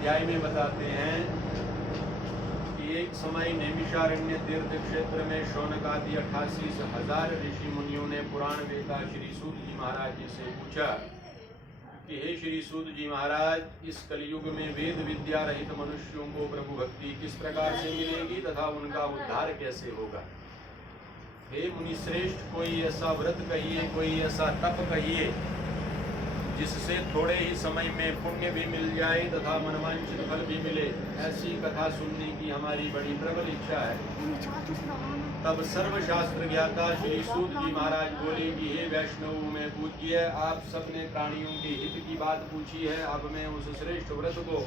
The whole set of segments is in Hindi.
अध्याय में बताते हैं कि एक समय नैमिषारण्य तीर्थ क्षेत्र में शौनक आदि 88,000 ऋषि मुनियों ने पुराण वेता श्री सूत जी महाराज जी से पूछा कि हे श्री सूत जी महाराज, इस कलयुग में वेद विद्या रहित मनुष्यों को प्रभु भक्ति किस प्रकार से मिलेगी तथा उनका उद्धार कैसे होगा। हे मुनि श्रेष्ठ, कोई ऐसा व्रत कहिए, कोई ऐसा तप कहिए जिससे थोड़े ही समय में पुण्य भी मिल जाए तथा मनवांछित फल भी मिले। ऐसी कथा सुनने की हमारी बड़ी प्रबल इच्छा है। तब सर्वशास्त्र ज्ञाता श्री सूत जी महाराज बोले कि हे वैष्णव में पूज्य, आप सबने प्राणियों के हित की बात पूछी है। अब मैं उस श्रेष्ठ व्रत को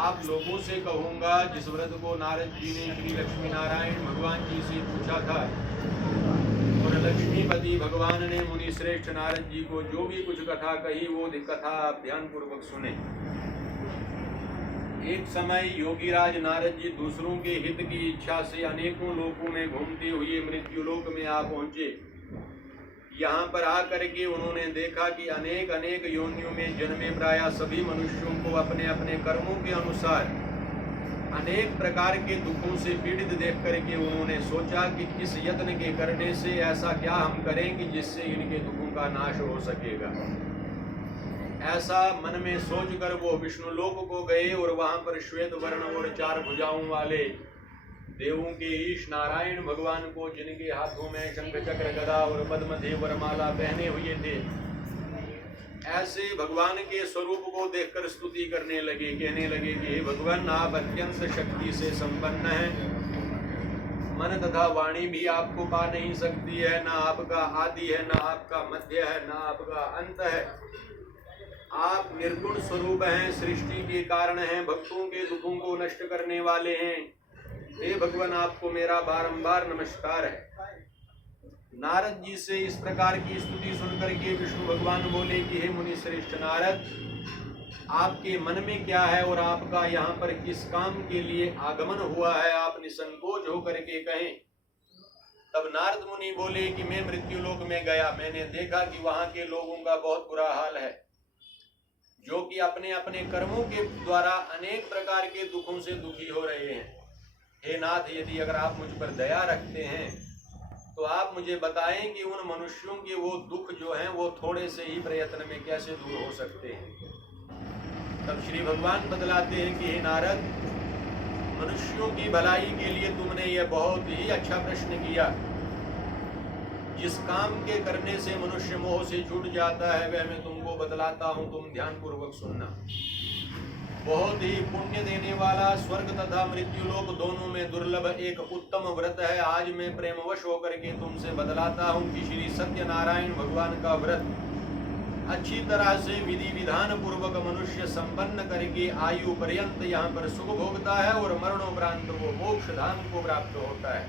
आप लोगों से कहूँगा जिस व्रत को नारद जी ने श्री लक्ष्मी नारायण भगवान जी से पूछा था, और लक्ष्मीपति भगवान ने मुनि श्रेष्ठ नारद जी को जो भी कुछ कथा कही वो कथा आप ध्यान पूर्वक सुने। एक समय योगीराज नारद जी दूसरों के हित की इच्छा से अनेकों लोकों में घूमते हुए मृत्युलोक में आ पहुंचे। यहाँ पर आकर के उन्होंने देखा कि अनेक अनेक योनियों में जन्मे प्रायः सभी मनुष्यों को अपने अपने कर्मों के अनुसार अनेक प्रकार के दुखों से पीड़ित देख करके उन्होंने सोचा कि इस यत्न के करने से ऐसा क्या हम करें कि जिससे इनके दुखों का नाश हो सकेगा। ऐसा मन में सोचकर वो विष्णुलोक को गए और वहां पर श्वेत वर्ण और 4 भुजाओं वाले देवों के ईश नारायण भगवान को, जिनके हाथों में शंख चक्र गदा और पद्म वरमाला पहने हुए थे, ऐसे भगवान के स्वरूप को देखकर स्तुति करने लगे। कहने लगे कि हे भगवान, आप अत्यंत शक्ति से संपन्न हैं। मन तथा वाणी भी आपको पा नहीं सकती है। ना आपका आदि है, ना आपका मध्य है, ना आपका अंत है। आप निर्गुण स्वरूप हैं, सृष्टि के कारण हैं, भक्तों के दुखों को नष्ट करने वाले हैं। हे भगवान, आपको मेरा बारंबार नमस्कार है। नारद जी से इस प्रकार की स्तुति सुनकर के विष्णु भगवान बोले कि हे मुनि श्रेष्ठ नारद, आपके मन में क्या है और आपका यहाँ पर किस काम के लिए आगमन हुआ है, आप निसंकोच होकर के कहें। तब नारद मुनि बोले कि मैं मृत्युलोक में गया, मैंने देखा कि वहाँ के लोगों का बहुत बुरा हाल है, जो कि अपने अपने कर्मों के द्वारा अनेक प्रकार के दुखों से दुखी हो रहे हैं। हे नाथ, यदि अगर आप मुझ पर दया रखते हैं तो आप मुझे बताएं कि उन मनुष्यों के वो दुख जो हैं वो थोड़े से ही प्रयत्न में कैसे दूर हो सकते हैं। तब श्री भगवान बतलाते हैं कि हे नारद, मनुष्यों की भलाई के लिए तुमने यह बहुत ही अच्छा प्रश्न किया। जिस काम के करने से मनुष्य मोह से छूट जाता है वह मैं तुमको बतलाता हूँ, तुम ध्यान पूर्वक सुनना। बहुत ही पुण्य देने वाला स्वर्ग तथा मृत्युलोक दोनों में दुर्लभ एक उत्तम व्रत है। आज मैं प्रेमवश होकर के तुमसे बतलाता हूँ कि श्री सत्यनारायण भगवान का व्रत अच्छी तरह से विधि विधान पूर्वक मनुष्य संपन्न करके आयु पर्यंत यहाँ पर सुख भोगता है और मरणोपरांत वो मोक्ष धाम को प्राप्त होता है।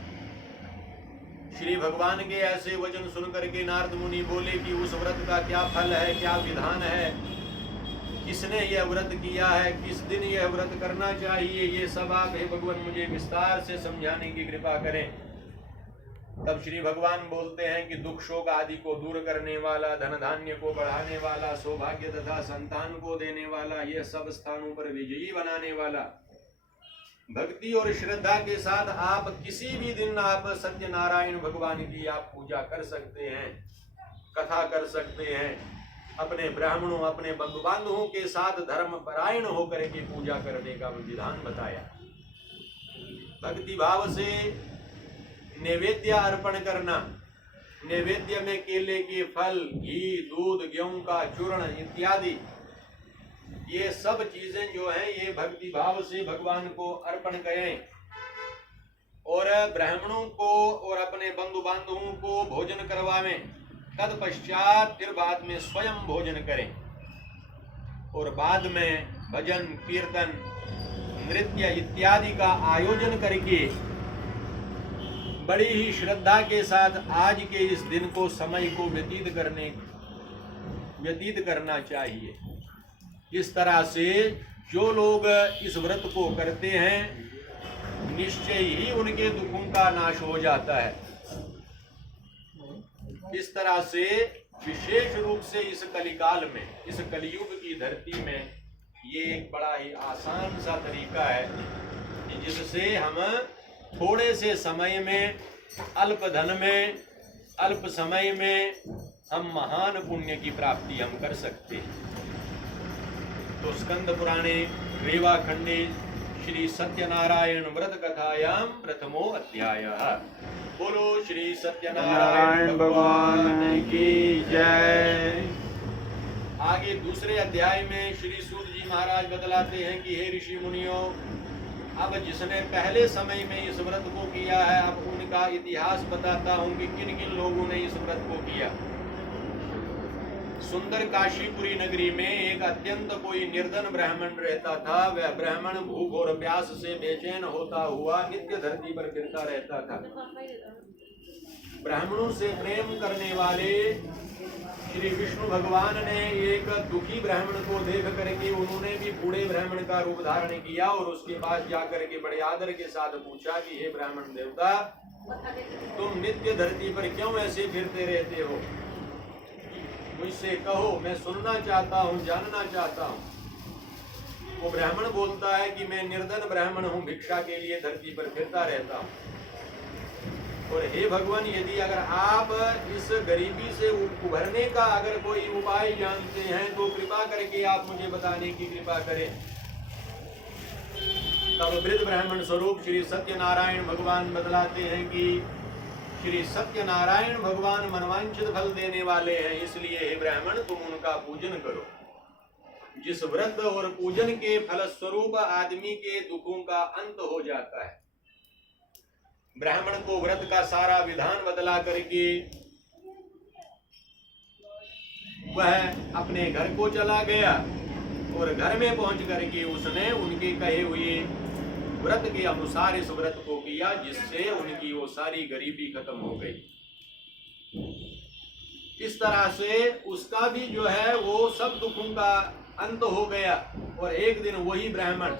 श्री भगवान के ऐसे वचन सुन करके नारद मुनि बोले कि उस व्रत का क्या फल है, क्या विधान है, किसने यह व्रत किया है, किस दिन यह व्रत करना चाहिए, ये सब आप हे भगवान मुझे विस्तार से समझाने की कृपा करें। तब श्री भगवान बोलते हैं कि दुख शोक आदि को दूर करने वाला, धन धान्य को बढ़ाने वाला, सौभाग्य तथा संतान को देने वाला, यह सब स्थानों पर विजयी बनाने वाला, भक्ति और श्रद्धा के साथ आप किसी भी दिन आप सत्यनारायण भगवान की आप पूजा कर सकते हैं, कथा कर सकते हैं। अपने ब्राह्मणों, अपने बंधु बांधवों के साथ धर्म परायण होकर के पूजा करने का विधान बताया। भक्ति भाव से नैवेद्य अर्पण करना, नैवेद्य में केले के फल, घी, दूध, गेहूं का चूर्ण इत्यादि ये सब चीजें जो हैं ये भक्ति भाव से भगवान को अर्पण करें और ब्राह्मणों को और अपने बंधु बांधवों को भोजन करवावें। तत्पश्चात फिर बाद में स्वयं भोजन करें और बाद में भजन, कीर्तन, नृत्य इत्यादि का आयोजन करके बड़ी ही श्रद्धा के साथ आज के इस दिन को, समय को व्यतीत करना चाहिए। इस तरह से जो लोग इस व्रत को करते हैं निश्चय ही उनके दुखों का नाश हो जाता है। इस तरह से विशेष रूप से इस कलिकाल में, इस कलियुग की धरती में ये एक बड़ा ही आसान सा तरीका है कि जिससे हम थोड़े से समय में, अल्प धन में, अल्प समय में हम महान पुण्य की प्राप्ति हम कर सकते हैं। तो स्कंद पुराणे रेवा खंडे श्री सत्यनारायण व्रत कथायाम प्रथमो अध्याय। बोलो श्री सत्यनारायण भगवान की जय। आगे दूसरे अध्याय में श्री सूत जी महाराज बतलाते हैं कि हे ऋषि मुनियों, अब जिसने पहले समय में इस व्रत को किया है, अब उनका इतिहास बताता हूं कि किन किन लोगों ने इस व्रत को किया। सुंदर काशीपुरी नगरी में एक अत्यंत कोई निर्धन ब्राह्मण रहता था। वह ब्राह्मण भूख और प्यास से बेचैन होता हुआ नित्य धरती पर फिरता रहता था। ब्राह्मणों से प्रेम करने वाले श्री विष्णु भगवान ने एक दुखी ब्राह्मण को देख करके उन्होंने भी बूढ़े ब्राह्मण का रूप धारण किया और उसके पास जाकर के बड़े आदर के साथ पूछा कि हे ब्राह्मण देवता, तुम नित्य धरती पर क्यों ऐसे फिरते रहते हो? मुझसे कहो, मैं सुनना चाहता हूँ, जानना चाहता हूँ। वो ब्राह्मण बोलता है कि मैं निर्धन ब्राह्मण हूँ, भिक्षा के लिए धरती पर फिरता रहता हूँ। और हे भगवान, यदि अगर आप इस गरीबी से उभरने का अगर कोई उपाय जानते हैं तो कृपा करके आप मुझे बताने की कृपा करें। तब वृद्ध ब्राह्मण स्वरूप श्री सत्यनारायण भगवान बतलाते हैं कि श्री सत्यनारायण भगवान मनवांछित फल देने वाले हैं, इसलिए हे ब्राह्मण तुम उनका पूजन करो। जिस व्रत और पूजन के फल स्वरूप आदमी के दुखों का अंत हो जाता है। ब्राह्मण को व्रत का सारा विधान बदला करके वह अपने घर को चला गया और घर में पहुंच करके उसने उनके कहे हुए व्रत के अनुसार इस व्रत को किया, जिससे उनकी वो सारी गरीबी खत्म हो गई। इस तरह से उसका भी जो है वो सब दुखों का अंत हो गया। और एक दिन वही ब्राह्मण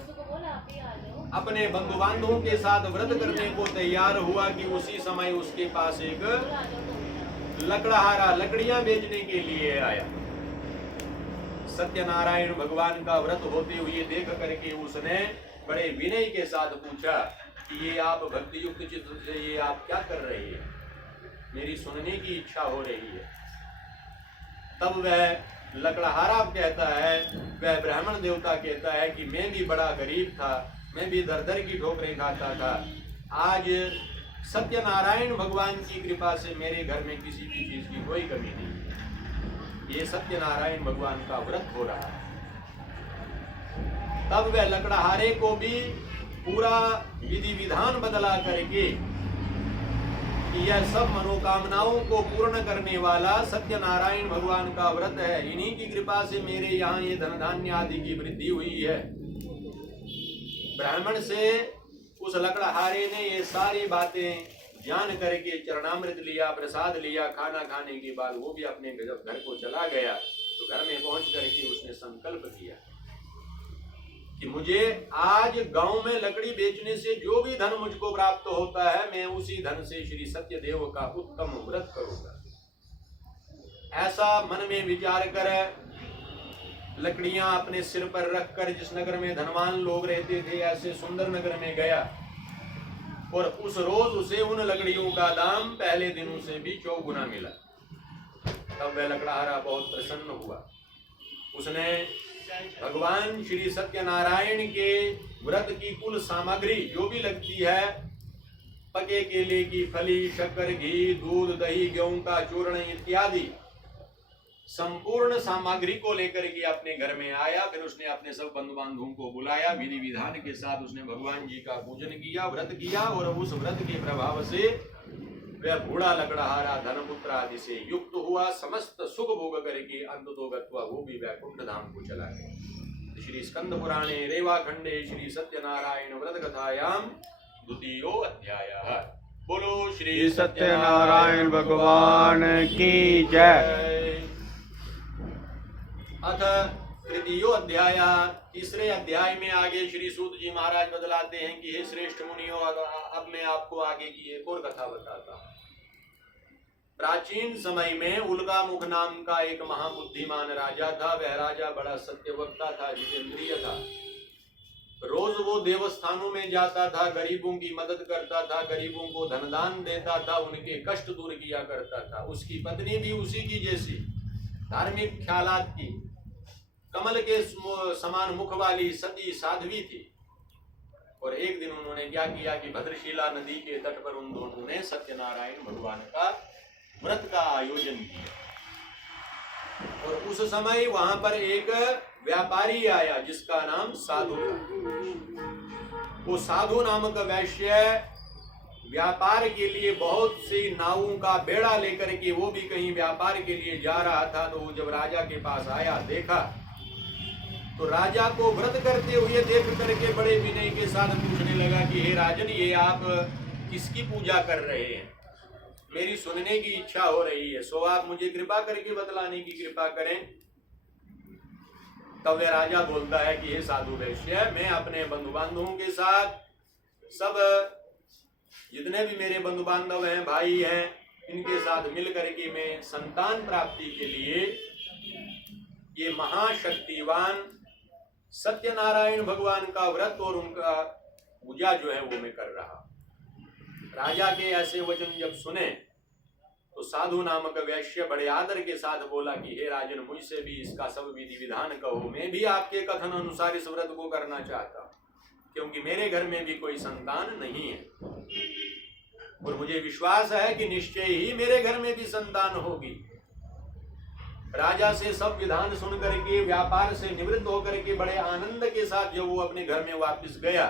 अपने बंधु बांधवों के साथ व्रत करने को तैयार हुआ कि उसी समय उसके पास एक लकड़हारा लकड़ियां बेचने के लिए आया। सत्यनारायण भगवान का व्रत होते हुए देख करके उसने बड़े विनय के साथ पूछा कि ये आप भक्ति युक्त चित्त से ये आप क्या कर रही है? मेरी सुनने की इच्छा हो रही है। तब वह लकड़हारा कहता है, वह ब्राह्मण देवता कहता है कि मैं भी बड़ा गरीब था, मैं भी दर दर की ठोकरें खाता था। आज सत्यनारायण भगवान की कृपा से मेरे घर में किसी भी चीज की कोई कमी नहीं। ये सत्यनारायण भगवान का व्रत हो रहा है। तब वह लकड़हारे को भी पूरा विधि विधान बदला करके यह सब मनोकामनाओं को पूर्ण करने वाला सत्यनारायण भगवान का व्रत है। इन्हीं की कृपा से मेरे यहाँ ये धन धान्य आदि की वृद्धि हुई है। ब्राह्मण से उस लकड़हारे ने ये सारी बातें जान करके चरणामृत लिया, प्रसाद लिया। खाना खाने के बाद वो भी अपने घर को चला गया। तो घर में पहुंच करके उसने संकल्प किया कि मुझे आज गांव में लकड़ी बेचने से जो भी धन मुझको प्राप्त होता है, मैं उसी धन से श्री सत्यदेव का उत्तम व्रत करूंगा। ऐसा मन में विचार कर लकड़ियां अपने सिर पर रखकर जिस नगर में धनवान लोग रहते थे, ऐसे सुंदर नगर में गया और उस रोज उसे उन लकड़ियों का दाम पहले दिनों से भी 4 गुना मिला। तब वह लकड़हारा बहुत प्रसन्न हुआ। उसने भगवान श्री सत्यनारायण के व्रत की कुल सामग्री जो भी लगती है, पके केले की फली, शक्कर, घी, दूध, दही, गेहूं का चूर्ण इत्यादि संपूर्ण सामग्री को लेकर के अपने घर में आया। फिर उसने अपने सब बंधु बांधवों को बुलाया। विधि विधान के साथ उसने भगवान जी का पूजन किया, व्रत किया और उस व्रत के प्रभाव से वह बूढ़ा लकड़हारा धनपुत्र आदि से युक्त हुआ। समस्त सुख भोग करके अंततो गत्वा वो भी वैकुंठ धाम को चला गया। श्री स्कंद पुराणे रेवा खंडे श्री सत्यनारायण व्रत कथायाम द्वितीयो अध्यायः। बोलो श्री सत्यनारायण भगवान की जय। अथ तृतीयो अध्याय। तीसरे अध्याय में आगे श्री सूत जी महाराज बतलाते हैं कि हे श्रेष्ठ मुनियों, अब मैं आपको आगे की एक और कथा बताता हूँ। प्राचीन समय में उल्कामुख नाम का एक महाबुद्धिमान राजा था। वह राजा बड़ा सत्यवक्ता था, जितेंद्रिय था। रोज वो देवस्थानों में जाता था, गरीबों की मदद करता था, गरीबों को धनदान देता था, उनके कष्ट दूर किया करता था। उसकी पत्नी भी उसी की जैसी धार्मिक ख्यालात की, कमल के समान मुख वाली सती साध्वी थी। और एक दिन उन्होंने क्या किया कि भद्रशिला नदी के तट पर उन दोनों ने सत्यनारायण भगवान का व्रत का आयोजन किया। और उस समय वहां पर एक व्यापारी आया जिसका नाम साधु था। वो साधु नामक वैश्य व्यापार के लिए बहुत सी नावों का बेड़ा लेकर के वो भी कहीं व्यापार के लिए जा रहा था। तो वो जब राजा के पास आया, देखा तो राजा को व्रत करते हुए देख करके बड़े विनय के साथ पूछने लगा कि हे राजन, ये आप किसकी पूजा कर रहे हैं? मेरी सुनने की इच्छा हो रही है, सो आप मुझे कृपा करके बतलाने की कृपा करें। तब वह राजा बोलता है कि हे साधु वैश्य, मैं अपने बंधु बांधवों के साथ, सब जितने भी मेरे बंधु बांधव हैं, भाई हैं, इनके साथ मिल करके मैं संतान प्राप्ति के लिए ये महाशक्तिवान सत्यनारायण भगवान का व्रत और उनका पूजा जो है वो मैं कर रहा। राजा के ऐसे वचन जब सुने तो साधु नामक वैश्य बड़े आदर के साथ बोला कि हे राजन, मुझसे भी इसका सब विधि विधान कहो, मैं भी आपके कथन अनुसार इस व्रत को करना चाहता हूं, क्योंकि मेरे घर में भी कोई संतान नहीं है और मुझे विश्वास है कि निश्चय ही मेरे घर में भी संतान होगी। राजा से सब विधान सुन करके, व्यापार से निवृत्त होकर के बड़े आनंद के साथ जब वो अपने घर में वापस गया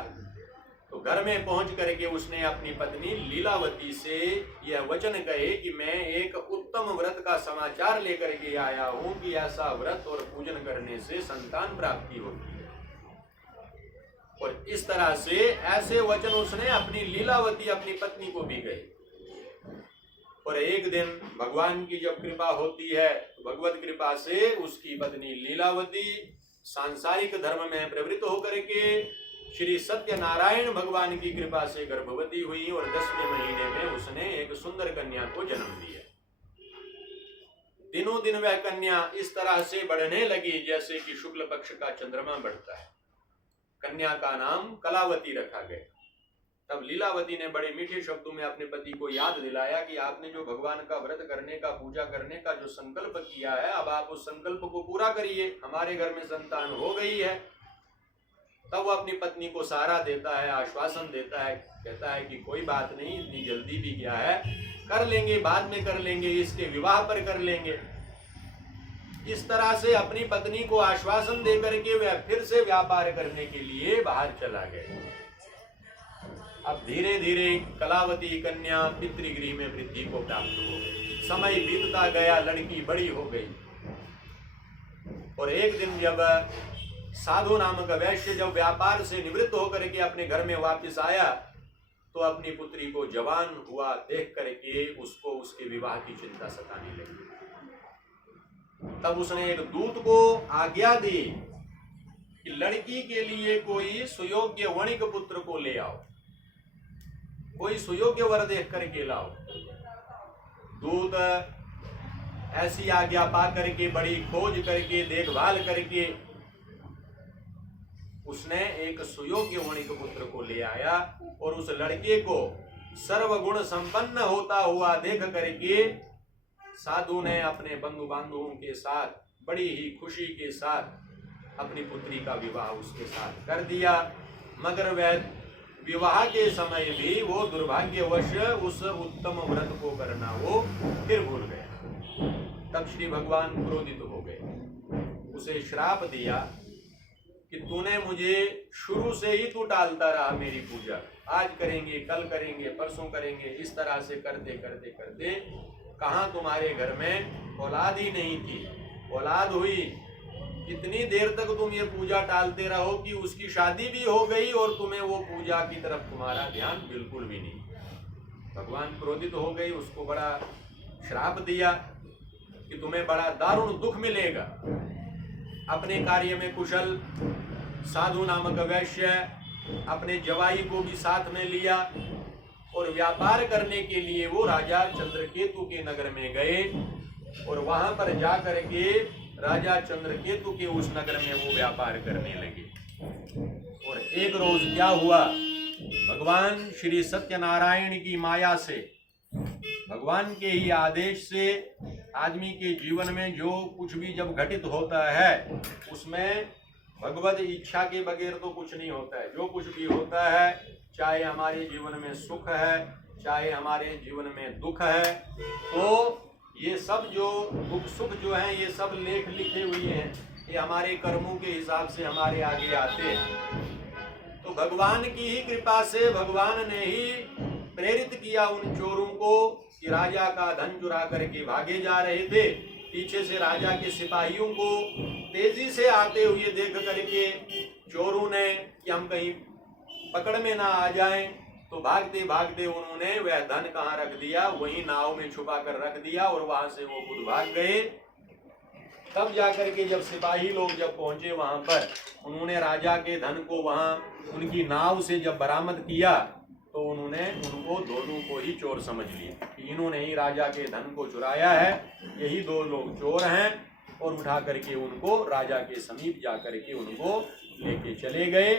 तो घर में पहुंच करके उसने अपनी पत्नी लीलावती से यह वचन कहे कि मैं एक उत्तम व्रत का समाचार लेकर के आया हूं कि ऐसा व्रत और पूजन करने से संतान प्राप्ति होती है। और इस तरह से ऐसे वचन उसने अपनी लीलावती अपनी पत्नी को भी कहे। और एक दिन भगवान की जब कृपा होती है तो भगवत कृपा से उसकी पत्नी लीलावती सांसारिक धर्म में प्रवृत्त होकर के श्री सत्यनारायण भगवान की कृपा से गर्भवती हुई और 10वें महीने में उसने एक सुंदर कन्या को जन्म दिया। दिनों दिन वह कन्या इस तरह से बढ़ने लगी जैसे कि शुक्ल पक्ष का चंद्रमा बढ़ता है। कन्या का नाम कलावती रखा गया। तब लीलावती ने बड़े मीठे शब्दों में अपने पति को याद दिलाया कि आपने जो भगवान का व्रत करने का, पूजा करने का जो संकल्प किया है, अब आप उस संकल्प को पूरा करिए, हमारे घर में संतान हो गई है। तब वो अपनी पत्नी को सहारा देता है, आश्वासन देता है, कहता है कि कोई बात नहीं, इतनी जल्दी भी क्या है, कर लेंगे, बाद में कर लेंगे, इसके विवाह पर कर लेंगे। इस तरह से अपनी पत्नी को आश्वासन दे करके वह फिर से व्यापार करने के लिए बाहर चला गया। अब धीरे धीरे कलावती कन्या पितृगृह में वृद्धि को प्राप्त हो गई। समय बीतता गया, लड़की बड़ी हो गई। और एक दिन जब साधु नामक वैश्य जब व्यापार से निवृत्त होकर के अपने घर में वापस आया तो अपनी पुत्री को जवान हुआ देख करके उसको उसके विवाह की चिंता सताने लगी। तब उसने एक दूत को आज्ञा दी कि लड़की के लिए कोई सुयोग्य वणिक पुत्र को ले आओ, कोई सुयोग्य वर देख करके लाओ। दूत ऐसी आज्ञा पा करके, बड़ी खोज करके, देखभाल करके उसने एक सुयोग्य वणिक पुत्र को ले आया और उस लड़के को सर्वगुण संपन्न होता हुआ देख करके साधु ने अपने बंधु बांधवों के साथ बड़ी ही खुशी के साथ अपनी पुत्री का विवाह उसके साथ कर दिया। मगर वह विवाह के समय भी वो दुर्भाग्यवश उस उत्तम व्रत को करना वो फिर भूल गया। तब श्री भगवान क्रोधित हो गए, उसे श्राप दिया कि तूने मुझे शुरू से ही तू टालता रहा मेरी पूजा, आज करेंगे, कल करेंगे, परसों करेंगे, इस तरह से करते करते करते कहाँ तुम्हारे घर में औलाद ही नहीं थी। औलाद हुई, इतनी देर तक तुम ये पूजा टालते रहो कि उसकी शादी भी हो गई और तुम्हें वो पूजा की तरफ तुम्हारा ध्यान बिल्कुल भी नहीं। भगवान क्रोधित हो गई, उसको बड़ा श्राप दिया कि तुम्हें बड़ा दारुण दुख मिलेगा। अपने कार्य में कुशल साधु नामक वैश्य अपने जवाई को भी साथ में लिया और व्यापार करने के लिए वो राजा चंद्रकेतु के नगर में गए और वहां पर जा करके राजा चंद्रकेतु के उस नगर में वो व्यापार करने लगे। और एक रोज क्या हुआ, भगवान श्री सत्यनारायण की माया से, भगवान के ही आदेश से आदमी के जीवन में जो कुछ भी जब घटित होता है उसमें भगवत इच्छा के बगैर तो कुछ नहीं होता है। जो कुछ भी होता है, चाहे हमारे जीवन में सुख है, चाहे हमारे जीवन में दुख है, तो ये सब जो दुख सुख जो है ये सब लेख लिखे हुए हैं, ये हमारे कर्मों के हिसाब से हमारे आगे आते हैं। तो भगवान की ही कृपा से भगवान ने ही प्रेरित किया उन चोरों को कि राजा का धन चुरा करके भागे जा रहे थे। पीछे से राजा के सिपाहियों को तेजी से आते हुए देख करके चोरों ने कि हम कहीं पकड़ में ना आ जाएं, तो भागते भागते उन्होंने वह धन कहाँ रख दिया, वही नाव में छुपा कर रख दिया और वहां से वो खुद भाग गए। तब जाकर के जब सिपाही लोग जब पहुंचे वहां पर, उन्होंने राजा के धन को वहां उनकी नाव से जब बरामद किया तो उन्होंने उनको दोनों को ही चोर समझ लिया कि इन्होंने ही राजा के धन को चुराया है, यही दो लोग चोर हैं। और उठा करके उनको राजा के समीप जा करके उनको लेके चले गए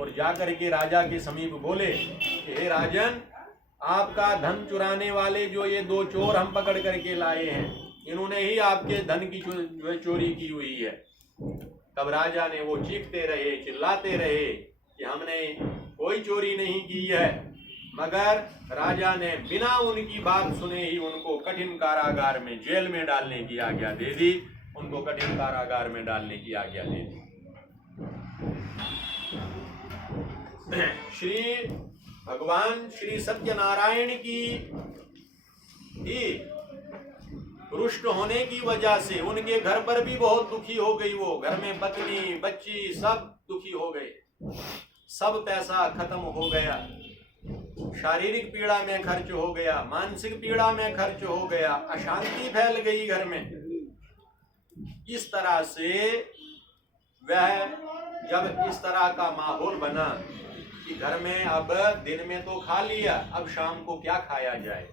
और जा करके राजा के समीप बोले कि हे राजन, आपका धन चुराने वाले जो ये दो चोर हम पकड़ करके लाए हैं, इन्होंने ही आपके धन की चोरी की हुई है। तब राजा ने वो चीखते रहे, चिल्लाते रहे कि हमने कोई चोरी नहीं की है, मगर राजा ने बिना उनकी बात सुने ही उनको कठिन कारागार में, जेल में डालने की आज्ञा दे दी। उनको कठिन कारागार में डालने की आज्ञा दे दी। श्री भगवान श्री सत्यनारायण की ही रुष्ट होने की वजह से उनके घर पर भी बहुत दुखी हो गई। वो घर में पत्नी बच्ची सब दुखी हो गए, सब पैसा खत्म हो गया, शारीरिक पीड़ा में खर्च हो गया, मानसिक पीड़ा में खर्च हो गया, अशांति फैल गई घर में। इस तरह से वह जब इस तरह का माहौल बना कि घर में अब दिन में तो खा लिया, अब शाम को क्या खाया जाए,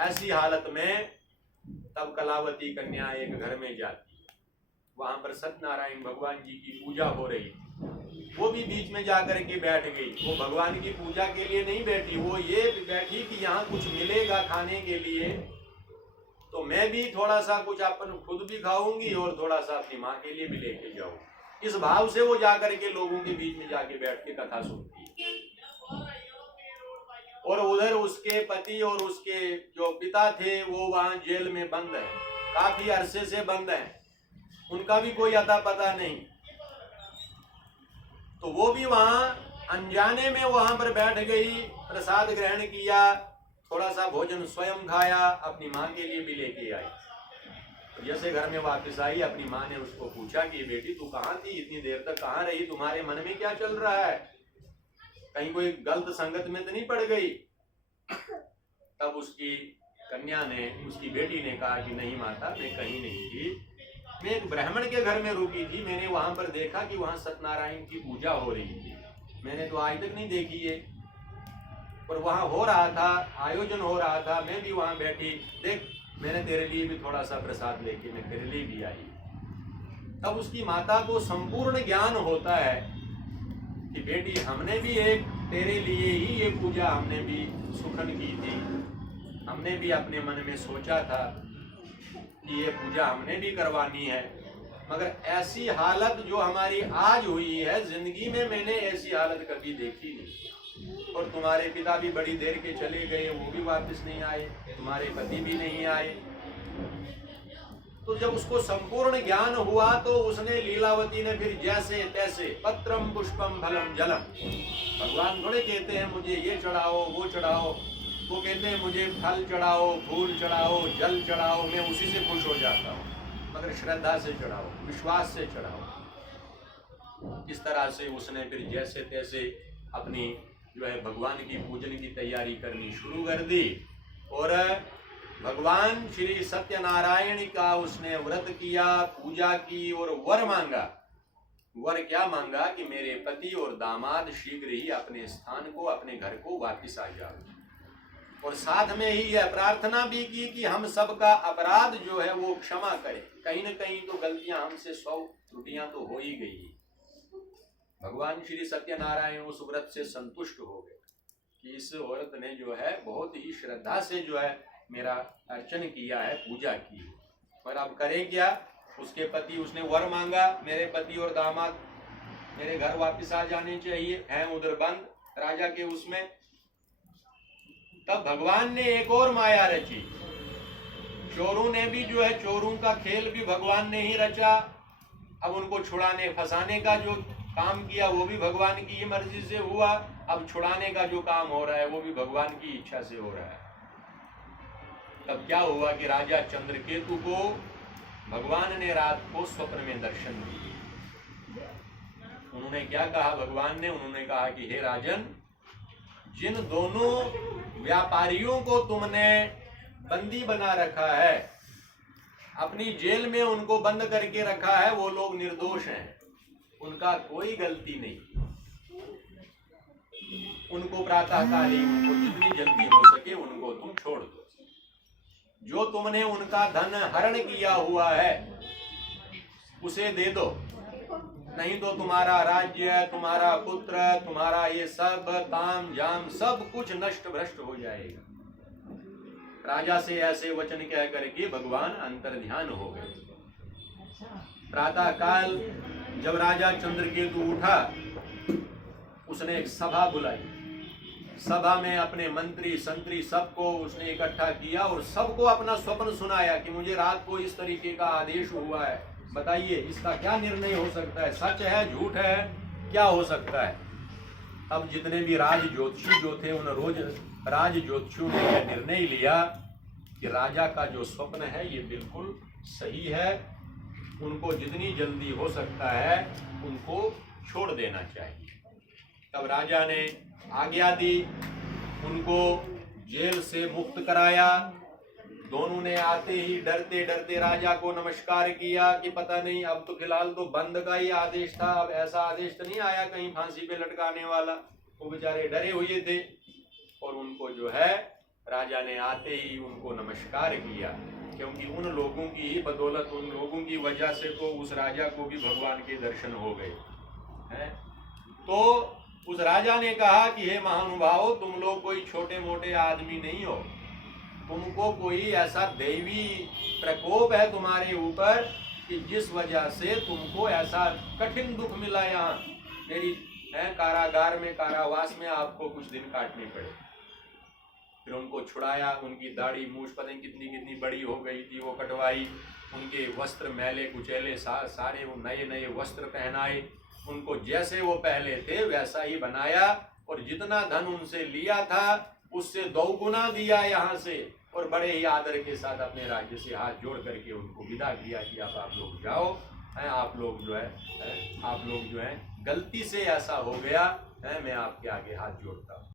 ऐसी हालत में तब कलावती कन्या एक घर में जाती है। वहां पर सत्यनारायण भगवान जी की पूजा हो रही थी, वो भी बीच में जाकर के बैठ गई। वो भगवान की पूजा के लिए नहीं बैठी, वो ये बैठी कि यहाँ कुछ मिलेगा खाने के लिए, तो मैं भी थोड़ा सा कुछ अपन खुद भी खाऊंगी और थोड़ा सा अपनी माँ के लिए भी लेके जाऊंगी। इस भाव से वो जाकर के लोगों के बीच में जाके बैठ के कथा सुनती है। और उधर उसके पति और उसके जो पिता थे वो वहां जेल में बंद है, काफी अरसे से बंद है, उनका भी कोई अता पता नहीं। तो वो भी वहां अनजाने में वहां पर बैठ गई, प्रसाद ग्रहण किया, थोड़ा सा भोजन स्वयं खाया, अपनी माँ के लिए भी लेके आई। जैसे घर में वापस आई, अपनी माँ ने उसको पूछा कि बेटी तू कहाँ थी, इतनी देर तक कहाँ रही, तुम्हारे मन में क्या चल रहा है, कहीं कोई गलत संगत में तो नहीं पड़ गई। तब उसकी कन्या ने, उसकी बेटी ने कहा कि नहीं माता, मैं कहीं नहीं थी, मैं एक ब्राह्मण के घर में रुकी थी, मैंने वहां पर देखा कि वहां सत्यनारायण की पूजा हो रही थी, मैंने तो आज तक नहीं देखी है, पर वहां हो रहा था, आयोजन हो रहा था, मैं भी वहां बैठी, देख मैंने तेरे लिए भी थोड़ा सा प्रसाद लेके मैं तेरे लिए भी आई। तब उसकी माता को संपूर्ण ज्ञान होता है कि बेटी हमने भी एक तेरे लिए ही ये पूजा हमने भी सुखन की थी, हमने भी अपने मन में सोचा था कि ये पूजा हमने भी करवानी है, मगर ऐसी हालत जो हमारी आज हुई है, जिंदगी में मैंने ऐसी हालत कभी देखी नहीं। और तुम्हारे पिता भी बड़ी देर के चले गए, वो भी वापस नहीं आए, तुम्हारे पति भी नहीं आए। तो जब उसको संपूर्ण ज्ञान हुआ तो उसने, लीलावती ने फिर जैसे तैसे, पत्रम पुष्पम फलम जलम, भगवान थोड़े कहते हैं मुझे ये चढ़ाओ वो चढ़ाओ, वो कहते हैं मुझे फल चढ़ाओ, फूल चढ़ाओ, जल चढ़ाओ, मैं उसी से खुश हो जाता हूँ, मगर श्रद्धा से चढ़ाओ, विश्वास से चढ़ाओ। इस तरह से उसने फिर जैसे तैसे अपनी जो है भगवान की पूजन की तैयारी करनी शुरू कर दी और भगवान श्री सत्यनारायण का उसने व्रत किया, पूजा की और वर मांगा। वर क्या मांगा कि मेरे पति और दामाद शीघ्र ही अपने स्थान को, अपने घर को वापिस आ जाओ, और साथ में ही यह प्रार्थना भी की कि हम सबका अपराध जो है वो क्षमा करे। कहीं न कहीं तो गलतियां हमसे 100 त्रुटियां तो हो ही गई। भगवान श्री सत्यनारायण उस व्रत से संतुष्ट हो गए कि इस औरत ने जो है बहुत ही श्रद्धा से जो है मेरा अर्चन किया है, पूजा की है। पर अब करें क्या? उसके पति, उसने वर मांगा मेरे पति और दामाद मेरे घर वापस आ जाने चाहिए, हैं उधर बंद राजा के उसमें। तब भगवान ने एक और माया रची। चोरों ने भी जो है, चोरों का खेल भी भगवान ने ही रचा। अब उनको छुड़ाने फंसाने का जो काम किया वो भी भगवान की ही मर्जी से हुआ। अब छुड़ाने का जो काम हो रहा है वो भी भगवान की इच्छा से हो रहा है। तब क्या हुआ कि राजा चंद्रकेतु को भगवान ने रात को स्वप्न में दर्शन दिए। उन्होंने क्या कहा भगवान ने? उन्होंने कहा कि हे राजन, जिन दोनों व्यापारियों को तुमने बंदी बना रखा है, अपनी जेल में उनको बंद करके रखा है, वो लोग निर्दोष हैं, उनका कोई गलती नहीं। उनको प्रातःकाली, उनको जितनी जल्दी हो सके उनको तुम छोड़ दो। जो तुमने उनका धन हरण किया हुआ है उसे दे दो, नहीं तो तुम्हारा राज्य, तुम्हारा पुत्र, तुम्हारा ये सब ताम झाम सब कुछ नष्ट भ्रष्ट हो जाएगा। राजा से ऐसे वचन कह करके भगवान अंतर्ध्यान हो गए। प्रातः काल जब राजा चंद्रकेतु उठा, उसने एक सभा बुलाई। सभा में अपने मंत्री संतरी सबको उसने इकट्ठा किया और सबको अपना स्वप्न सुनाया कि मुझे रात को इस तरीके का आदेश हुआ है, बताइए इसका क्या निर्णय हो सकता है, सच है झूठ है, क्या हो सकता है। अब जितने भी राज ज्योतिषी जो थे उन राज ज्योतिषियों ने यह निर्णय लिया कि राजा का जो स्वप्न है ये बिल्कुल सही है, उनको जितनी जल्दी हो सकता है उनको छोड़ देना चाहिए। तब राजा ने आज्ञा दी, उनको जेल से मुक्त कराया। दोनों ने आते ही डरते डरते राजा को नमस्कार किया कि पता नहीं, अब तो फिलहाल तो बंद का ही आदेश था, अब ऐसा आदेश तो नहीं आया कहीं फांसी पे लटकाने वाला। वो बेचारे डरे हुए थे और उनको जो है राजा ने आते ही उनको नमस्कार किया, क्योंकि उन लोगों की ही बदौलत, उन लोगों की वजह से तो उस राजा को भी भगवान के दर्शन हो गए हैं। तो उस राजा ने कहा कि हे महानुभाव, तुम लोग कोई छोटे मोटे आदमी नहीं हो, तुमको कोई ऐसा दैवी प्रकोप है तुम्हारे ऊपर कि जिस वजह से तुमको ऐसा कठिन दुख मिला। यहाँ मेरी कारागार में, कारावास में आपको कुछ दिन काटने पड़े। फिर उनको छुड़ाया, उनकी दाढ़ी मूछ पता नहीं कितनी कितनी बड़ी हो गई थी वो कटवाई, उनके वस्त्र मैले कुचैले सारे वो नए नए वस्त्र पहनाए, उनको जैसे वो पहले थे वैसा ही बनाया, और जितना धन उनसे लिया था उससे 2 गुना दिया यहाँ से, और बड़े ही आदर के साथ अपने राज्य से हाथ जोड़ करके उनको विदा किया कि अब आप लोग जाओ, आप लोग जो है गलती से ऐसा हो गया है, मैं आपके आगे हाथ जोड़ता हूँ।